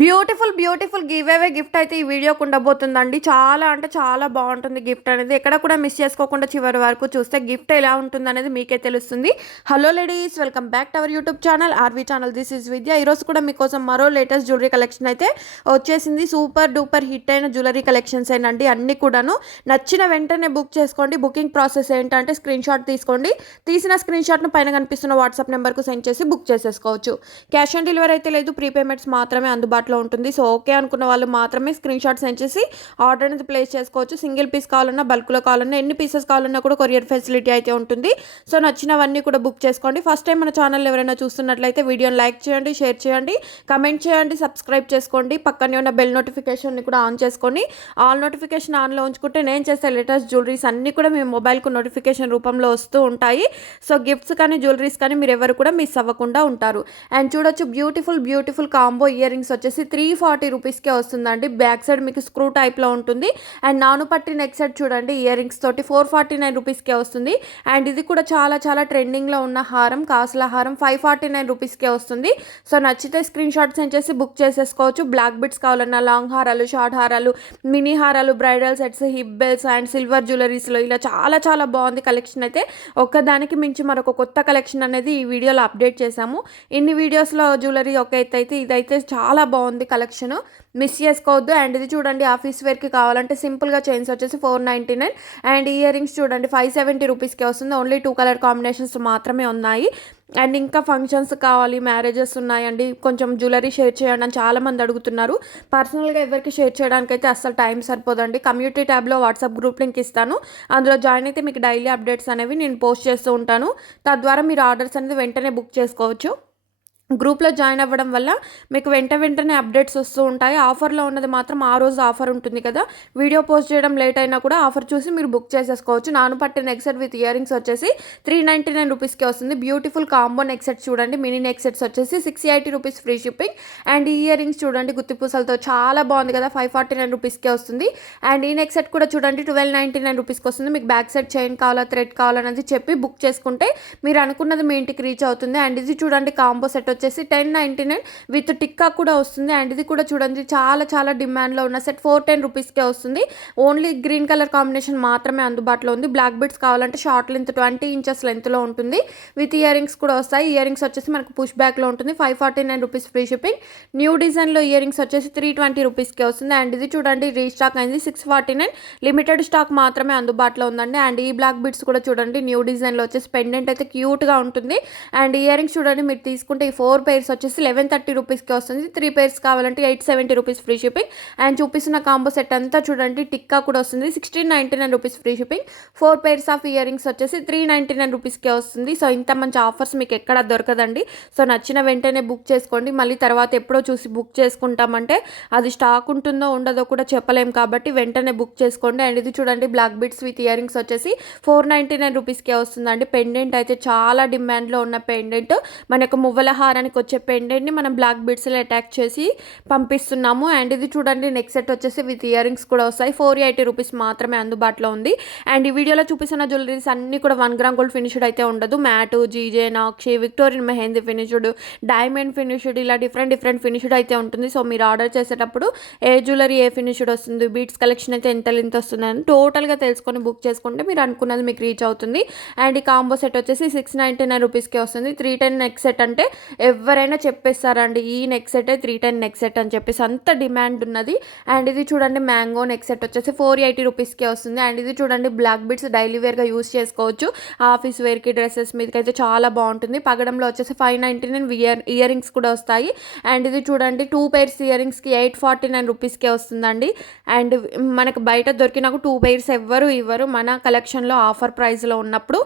Beautiful give away gift అయితే ఈ వీడియోకి ఉండబోతుందండి. చాలా అంటే చాలా బాగుంటుంది గిఫ్ట్ అనేది. ఎక్కడ కూడా మిస్ చేసుకోకుండా చివరి వరకు చూస్తే గిఫ్ట్ ఎలా ఉంటుందనేది మీకే తెలుస్తుంది. Hello ladies, welcome back to our YouTube channel RV channel. This is Vidya. ఈరోజు కూడా మీకోసం మరో లేటెస్ట్ జ్యువెలరీ కలెక్షన్ అయితే వచ్చేసింది. సూపర్ డూపర్ హిట్ అయిన జ్యువెలరీ కలెక్షన్స్ ఏనండి అన్ని కూడాను. నచ్చిన వెంటనే బుక్ చేసుకోండి. బుకింగ్ ప్రాసెస్ ఏంటంటే స్క్రీన్ షాట్ తీసుకోండి. తీసిన స్క్రీన్ షాట్ను పైన కనిపిస్తున్న వాట్సాప్ నెంబర్కు సెండ్ చేసి బుక్ చేసేసుకోవచ్చు. క్యాష్ ఆన్ డెలివరీ అయితే లేదు, ప్రీపేమెంట్స్ మాత్రమే అందుబాటులో ఉంటుంది. సో ఓకే అనుకున్న వాళ్ళు మాత్రమే స్క్రీన్ షాట్ సెండ్ చేసి ఆర్డర్ అనేది ప్లేస్ చేసుకోవచ్చు. సింగిల్ పీస్ కావాలన్నా, బల్క్లో కావాలన్నా, ఎన్ని పీసెస్ కావాలన్నా కూడా కొరియర్ ఫెసిలిటీ అయితే ఉంటుంది. సో నచ్చినవన్నీ కూడా బుక్ చేసుకోండి. ఫస్ట్ టైం మన ఛానల్ ఎవరైనా చూస్తున్నట్లయితే వీడియోని లైక్ చేయండి, షేర్ చేయండి, కమెంట్ చేయండి, సబ్స్క్రైబ్ చేసుకోండి. పక్కనే ఉన్న బెల్ నోటిఫికేషన్ని కూడా ఆన్ చేసుకొని ఆల్ నోటిఫికేషన్ ఆన్లో ఉంచుకుంటే నేను చేసే లేటెస్ట్ జ్యువెలరీస్ అన్నీ కూడా మీ మొబైల్కు నోటిఫికేషన్ రూపంలో వస్తూ ఉంటాయి. సో గిఫ్ట్స్ కానీ జ్యువెలరీస్ కానీ మీరు ఎవరు కూడా మిస్ అవ్వకుండా ఉంటారు. అండ్ చూడొచ్చు, బ్యూటిఫుల్ కాంబో ఇయర్ రింగ్స్ వచ్చేసి 340 రూపీస్కే వస్తుందండి. బ్యాక్ సైడ్ మీకు స్క్రూ టైప్లో ఉంటుంది. అండ్ నాను పట్టి నెక్ సెట్ చూడండి, ఇయర్ రింగ్స్ తోటి 449 రూపీస్కే వస్తుంది. అండ్ ఇది కూడా చాలా ట్రెండింగ్లో ఉన్న హారం, కాసుల హారం 549 రూపీస్కే వస్తుంది. సో నచ్చితే స్క్రీన్ షాట్ సెండ్ చేసి బుక్ చేసేసుకోవచ్చు. బ్లాక్ బిట్స్ కావాలన్నా, లాంగ్ హారాలు, షార్ట్ హారాలు, మినీ హారాలు, bridal sets, hip bells and silver జ్యువెలరీస్లో ఇలా చాలా బాగుంది కలెక్షన్ అయితే. ఒక్కదానికి మించి మరొక కొత్త కలెక్షన్ అనేది ఈ వీడియోలో అప్డేట్ చేశాము. ఇన్ని వీడియోస్లో జ్యువెలరీ ఒక ఎత్తు అయితే ఇదైతే చాలా బాగుంది కలెక్షన్, మిస్ చేసుకోవద్దు. అండ్ ఇది చూడండి, ఆఫీస్ వేర్కి కావాలంటే సింపుల్గా చైన్స్ వచ్చేసి 499. అండ్ ఇయర్ రింగ్స్ చూడండి 570 రూపీస్కి వస్తుంది. ఓన్లీ 2 కలర్ కాంబినేషన్స్ మాత్రమే ఉన్నాయి. అండ్ ఇంకా ఫంక్షన్స్ కావాలి, మ్యారేజెస్ ఉన్నాయండి, కొంచెం జ్యువెలరీ షేర్ చేయండి అని చాలామంది అడుగుతున్నారు. పర్సనల్గా ఎవరికి షేర్ చేయడానికి అయితే అస్సలు టైం సరిపోదండి. కమ్యూనిటీ ట్యాబ్లో వాట్సాప్ గ్రూప్ లింక్ ఇస్తాను. అందులో జాయిన్ అయితే మీకు డైలీ అప్డేట్స్ అనేవి నేను పోస్ట్ చేస్తూ ఉంటాను. తద్వారా మీరు ఆర్డర్స్ అనేది వెంటనే బుక్ చేసుకోవచ్చు. గ్రూప్లో జాయిన్ అవ్వడం వల్ల మీకు వెంటనే అప్డేట్స్ వస్తూ ఉంటాయి. ఆఫర్లో ఉన్నది మాత్రం ఆ రోజు ఆఫర్ ఉంటుంది కదా, వీడియో పోస్ట్ చేయడం లేట్ అయినా కూడా ఆఫర్ చూసి మీరు బుక్ చేసేసుకోవచ్చు. నాను పట్టిన neck set with earrings వచ్చేసి 399 రూపీస్కి వస్తుంది. బ్యూటిఫుల్ కాంబో నెక్ సెట్స్ చూడండి, మినీ నెక్ సెట్స్ వచ్చేసి 680 రూపీస్ ఫ్రీ షిప్పింగ్. అండ్ ఈ ఇయర్ రింగ్స్ చూడండి గుత్తి పూసలతో చాలా బాగుంది కదా, 549 రూపీస్కే వస్తుంది. అండ్ ఈ నెక్ సెట్ కూడా చూడండి 1299 రూపీస్కి వస్తుంది. మీకు బ్యాక్ సైడ్ చైన్ కావాలా, థ్రెడ్ కావాలనేది చెప్పి బుక్ చేసుకుంటే మీరు అనుకున్నది మీ ఇంటికి రీచ్ అవుతుంది. అండ్ ఇది చూడండి కాంబో సెట్ వచ్చేసి 1099 విత్ టిక్కా కూడా వస్తుంది. అండ్ ఇది కూడా చూడండి చాలా డిమాండ్లో ఉన్న సెట్ 410 రూపీస్కే వస్తుంది. ఓన్లీ గ్రీన్ కలర్ కాంబినేషన్ మాత్రమే అందుబాటులో ఉంది. బ్లాక్ బిట్స్ కావాలంటే షార్ట్ లెంత్ 20 ఇంచెస్ లెంత్లో ఉంటుంది. విత్ ఇయర్ రింగ్స్ కూడా వస్తాయి. ఇయర్ రింగ్స్ వచ్చేసి మనకు పుష్ బ్యాక్లో ఉంటుంది. 549 రూపీస్ ఫ్రీ షిప్పింగ్. న్యూ డిజైన్లో ఇయర్ రింగ్స్ వచ్చేసి 320 రూపీస్కే వస్తుంది. అండ్ ఇది చూడండి రీస్టాక్ అయింది 649, లిమిటెడ్ స్టాక్ మాత్రమే అందుబాటులో ఉందండి. అండ్ ఈ బ్లాక్ బిట్స్ కూడా చూడండి న్యూ డిజైన్లో వచ్చేసి పెండెంట్ అయితే క్యూట్గా ఉంటుంది. అండ్ ఇయర్ రింగ్స్ చూడండి మీరు తీసుకుంటే ఈ 4 పేర్స్ వచ్చేసి 1130 రూపీస్కి వస్తుంది. 3 పేర్స్ కావాలంటే 870 రూపీస్ ఫ్రీ షిప్పింగ్. అండ్ చూపిస్తున్న కాంబో సెట్ అంతా చూడండి టిక్కా కూడా వస్తుంది, 1699 rupees free shipping. 4 pairs of ear rings వచ్చేసి 399 రూపీస్కే వస్తుంది. సో ఇంత మంచి ఆఫర్స్ మీకు ఎక్కడ దొరకదండి. సో నచ్చిన వెంటనే బుక్ చేసుకోండి. మళ్ళీ తర్వాత ఎప్పుడో చూసి బుక్ చేసుకుంటామంటే అది స్టాక్ ఉంటుందో ఉండదో కూడా చెప్పలేం, కాబట్టి వెంటనే బుక్ చేసుకోండి. అండ్ ఇది చూడండి black beads with earrings వచ్చేసి 499 రూపీస్కే వస్తుందండి. పెండెంట్ అయితే చాలా డిమాండ్లో ఉన్న పెండెంట్, మనకు మువ్వల హారానికి వచ్చే పెండెంట్ని మనం బ్లాక్ బిట్స్లో అటాక్ చేసి పంపిస్తున్నాము. అండ్ ఇది చూడండి నెక్ సెట్ వచ్చేసి విత్ ఇయర్ రింగ్స్ కూడా వస్తాయి. 480 రూపీస్ మాత్రమే అందుబాటులో ఉంది. అండ్ ఈ వీడియోలో చూపిస్తున్న జ్యువెలరీస్ అన్నీ కూడా 1 గ్రామ్ గోల్డ్ ఫినిష్డ్ అయితే ఉండదు. మ్యాటు, జీజే, నాక్షి, Victorian mehndi finished, diamond finished, ఇలా డిఫరెంట్ ఫినిష్డ్ అయితే ఉంటుంది. సో మీరు ఆర్డర్ చేసేటప్పుడు ఏ జ్యువెలరీ ఏ ఫినిష్డ్ వస్తుంది, బీట్స్ కలెక్షన్ అయితే ఎంత లెంత్ వస్తుంది అని టోటల్గా తెలుసుకొని బుక్ చేసుకుంటే మీరు అనుకున్నది మీకు రీచ్ అవుతుంది. అండ్ ఈ కాంబో సెట్ వచ్చేసి 699 రూపీస్కే వస్తుంది. 310 నెక్ సెట్ అంటే ఎవరైనా చెప్పేస్తారండి, ఈ నెక్ సెట్ 310 నెక్ సెట్ అని చెప్పేసి అంత డిమాండ్ ఉన్నది. అండ్ ఇది చూడండి మ్యాంగో నెక్ సెట్ వచ్చేసి 480 రూపీస్కే వస్తుంది. అండ్ ఇది చూడండి బ్లాక్ బిట్స్ డైలీ వేర్గా యూస్ చేసుకోవచ్చు. ఆఫీస్ వేర్కి, డ్రెస్సెస్ మీదకి అయితే చాలా బాగుంటుంది. పగడంలో వచ్చేసి 599 ఇయర్ రింగ్స్ కూడా వస్తాయి. అండ్ ఇది చూడండి 2 పేర్స్ ఇయర్ రింగ్స్కి 849 రూపీస్కే వస్తుందండి. అండ్ మనకు బయట దొరికినాకు 2 పేర్స్ ఎవ్వరు ఇవ్వరు, మన కలెక్షన్లో ఆఫర్ ప్రైస్లో ఉన్నప్పుడు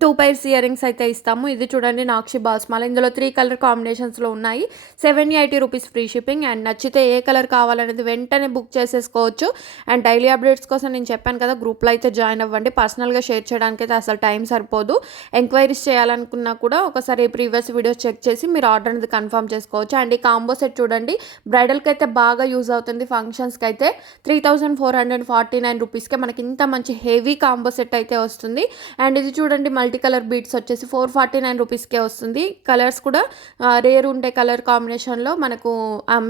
2 పేర్స్ ఇయర్ రింగ్స్ అయితే ఇస్తాము. ఇది చూడండి నాక్షి బాల్స్మాల, ఇందులో 3 కలర్ కాంబినేషన్స్లో ఉన్నాయి. 780 రూపీస్ ఫ్రీ షిప్పింగ్. అండ్ నచ్చితే ఏ కలర్ కావాలనేది వెంటనే బుక్ చేసేసుకోవచ్చు. అండ్ డైలీ అప్డేట్స్ కోసం నేను చెప్పాను కదా, గ్రూప్లో అయితే జాయిన్ అవ్వండి. పర్సనల్గా షేర్ చేయడానికి అయితే అసలు టైం సరిపోదు. ఎంక్వైరీస్ చేయాలనుకున్నా కూడా ఒకసారి ప్రీవియస్ వీడియోస్ చెక్ చేసి మీరు ఆర్డర్ అనేది కన్ఫర్మ్ చేసుకోవచ్చు. అండ్ ఈ కాంబో సెట్ చూడండి బ్రైడల్కి అయితే బాగా యూజ్ అవుతుంది. ఫంక్షన్స్కి అయితే 3449 రూపీస్కే మనకి ఇంత మంచి హెవీ కాంబో సెట్ అయితే వస్తుంది. అండ్ ఇది చూడండి మల్టీ కలర్ బీట్స్ వచ్చేసి 449 రూపీస్కే వస్తుంది. కలర్స్ కూడా రేర్ ఉండే కలర్ కాంబినేషన్లో మనకు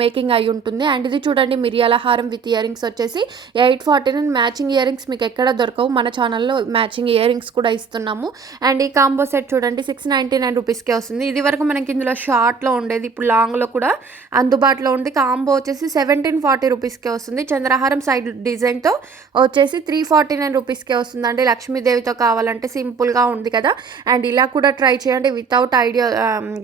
మేకింగ్ అయి ఉంటుంది. అండ్ ఇది చూడండి మిరియాల హారం విత్ ఇయర్ రింగ్స్ వచ్చేసి 849. మ్యాచింగ్ ఇయర్ రింగ్స్ మీకు ఎక్కడ దొరకవు, మన ఛానల్లో మ్యాచింగ్ ఇయర్ రింగ్స్ కూడా ఇస్తున్నాము. అండ్ ఈ కాంబో సెట్ చూడండి 699 రూపీస్కే వస్తుంది. ఇది వరకు మనకి ఇందులో షార్ట్లో ఉండేది, ఇప్పుడు లాంగ్లో కూడా అందుబాటులో ఉంది. కాంబో వచ్చేసి 1740 రూపీస్కే వస్తుంది. చంద్రహారం సైడ్ డిజైన్తో వచ్చేసి 349 రూపీస్కే వస్తుందండి. లక్ష్మీదేవితో కావాలంటే సింపుల్గా ఉంది కదా. అండ్ ఇలా కూడా ట్రై చేయండి, వితౌట్ ఐడియా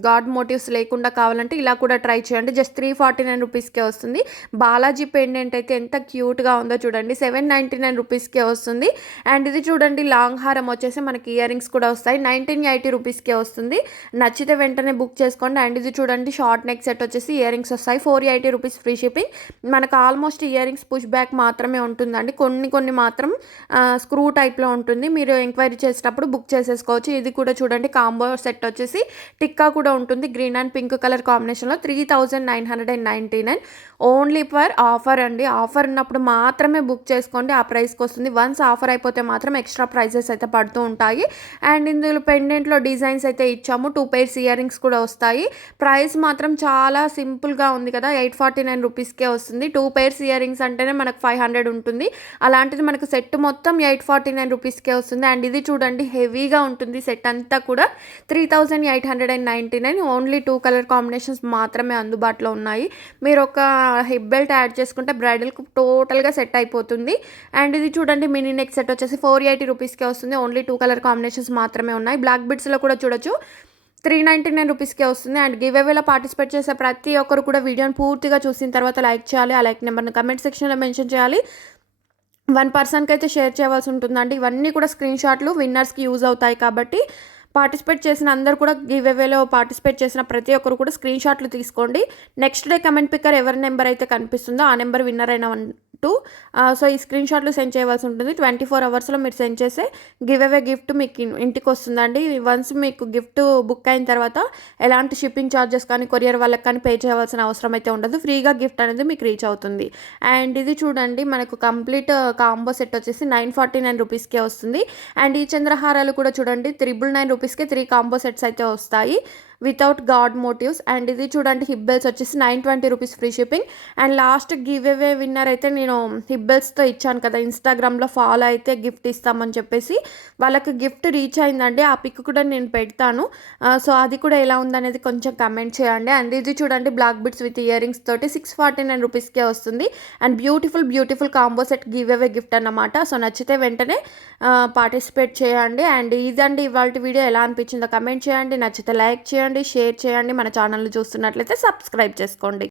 గాడ్ మోటివ్స్ లేకుండా కావాలంటే ఇలా కూడా ట్రై చేయండి. జస్ట్ 349 రూపీస్కే వస్తుంది. బాలాజీ పెండెంట్ అయితే ఎంత క్యూట్గా ఉందో చూడండి, 799 రూపీస్కే వస్తుంది. అండ్ ఇది చూడండి లాంగ్ హారం వచ్చేసి మనకి ఇయర్ రింగ్స్ కూడా వస్తాయి, 1980 రూపీస్కే వస్తుంది. నచ్చితే వెంటనే బుక్ చేసుకోండి. అండ్ ఇది చూడండి షార్ట్ నెక్ సెట్ వచ్చేసి ఇయర్ రింగ్స్ వస్తాయి, 480 రూపీస్ ఫ్రీ షిప్పింగ్. మనకు almost ear rings push back మాత్రమే ఉంటుందండి, కొన్ని మాత్రం స్క్రూ టైప్లో ఉంటుంది. మీరు ఎంక్వైరీ చేసేటప్పుడు బుక్ చేసేసుకోవచ్చు. ఇది కూడా చూడండి కాంబో సెట్ వచ్చేసి టిక్కా కూడా ఉంటుంది, గ్రీన్ అండ్ పింక్ కలర్ కాంబినేషన్లో 3999 ఓన్లీ ఫర్ ఆఫర్ అండి. ఆఫర్ ఉన్నప్పుడు మాత్రమే బుక్ చేసుకోండి, ఆ ప్రైస్కి వస్తుంది. వన్స్ ఆఫర్ అయిపోతే మాత్రం ఎక్స్ట్రా ప్రైజెస్ అయితే పడుతూ ఉంటాయి. అండ్ ఇందులో పెండెంట్లో డిజైన్స్ అయితే ఇచ్చాము, 2 pairs ఇయర్ రింగ్స్ కూడా వస్తాయి. ప్రైస్ మాత్రం చాలా సింపుల్గా ఉంది కదా, 849 రూపీస్కే వస్తుంది. 2 pairs ఇయర్ రింగ్స్ అంటేనే మనకు 500 ఉంటుంది, అలాంటిది మనకు సెట్ మొత్తం 849 రూపీస్కే వస్తుంది. అండ్ ఇది చూడండి హెవీగా ఉంటుంది సెట్ అంతా కూడా, 3899. ఓన్లీ 2 కలర్ కాంబినేషన్స్ మాత్రమే అందుబాటులో ఉన్నాయి. మీరు ఒక హిప్ బెల్ట్ యాడ్ చేసుకుంటే బ్రైడల్కి టోటల్గా సెట్ అయిపోతుంది. అండ్ ఇది చూడండి మినీ నెక్ సెట్ వచ్చేసి 480 రూపీస్కే వస్తుంది. ఓన్లీ 2 కలర్ కాంబినేషన్స్ మాత్రమే ఉన్నాయి. బ్లాక్ బిడ్స్లో కూడా చూడొచ్చు, 399 రూపీస్కే వస్తుంది. అండ్ గివ్ అవేలో పార్టిసిపేట్ చేసే ప్రతి ఒక్కరు కూడా వీడియోని పూర్తిగా చూసిన తర్వాత లైక్ చేయాలి. ఆ లైక్ నెంబర్ని కమెంట్ సెక్షన్లో మెన్షన్ చేయాలి. 1 పర్సన్కి అయితే షేర్ చేయవలసి ఉంటుందండి. ఇవన్నీ కూడా స్క్రీన్ షాట్లు విన్నర్స్కి యూజ్ అవుతాయి కాబట్టి పార్టిసిపేట్ చేసిన అందరూ కూడా గివ్ అవేలో పార్టిసిపేట్ చేసిన ప్రతి ఒక్కరు కూడా స్క్రీన్ షాట్లు తీసుకోండి. నెక్స్ట్ డే కమెంట్ పిక్కర్ ఎవరి నెంబర్ అయితే కనిపిస్తుందో ఆ నెంబర్ విన్నర్ అయిన సో ఈ స్క్రీన్ షాట్లు సెండ్ చేయవలసి ఉంటుంది. 24 అవర్స్లో మీరు సెండ్ చేసే గివ్ అవే గిఫ్ట్ మీకు ఇంటికి వస్తుందండి. వన్స్ మీకు గిఫ్ట్ బుక్ అయిన తర్వాత ఎలాంటి షిప్పింగ్ ఛార్జెస్ కానీ కొరియర్ వాళ్ళకి కానీ పే చేయవలసిన అవసరం అయితే ఉండదు, ఫ్రీగా గిఫ్ట్ అనేది మీకు రీచ్ అవుతుంది. అండ్ ఇది చూడండి మనకు కంప్లీట్ కాంబో సెట్ వచ్చేసి 949 రూపీస్కే వస్తుంది. అండ్ ఈ చంద్రహారాలు కూడా చూడండి 999 రూపీస్కే 3 కాంబో సెట్స్ అయితే వస్తాయి వితౌట్ గాడ్ మోటివ్స్. అండ్ ఇది చూడండి హిబ్బెల్స్ వచ్చేసి 920 rupees free shipping. And last give away winner అయితే నేను హిబ్బెల్స్తో ఇచ్చాను కదా, ఇన్స్టాగ్రామ్లో ఫాలో అయితే గిఫ్ట్ ఇస్తామని చెప్పేసి వాళ్ళకి గిఫ్ట్ రీచ్ అయిందండి. ఆ పిక్ కూడా నేను పెడతాను, సో అది కూడా ఎలా ఉందనేది కొంచెం కమెంట్ చేయండి. అండ్ ఇది చూడండి black beads with earrings తోటి 649 రూపీస్కే వస్తుంది. And beautiful combo set give away gift అన్నమాట. సో నచ్చితే వెంటనే పార్టిసిపేట్ చేయండి. అండ్ ఇదండి ఇవాళ వీడియో, ఎలా అనిపించిందో కమెంట్ చేయండి. నచ్చితే లైక్ చేయండి, షేర్ చేయండి. మన ఛానల్ని చూస్తున్నట్లయితే సబ్స్క్రైబ్ చేసుకోండి.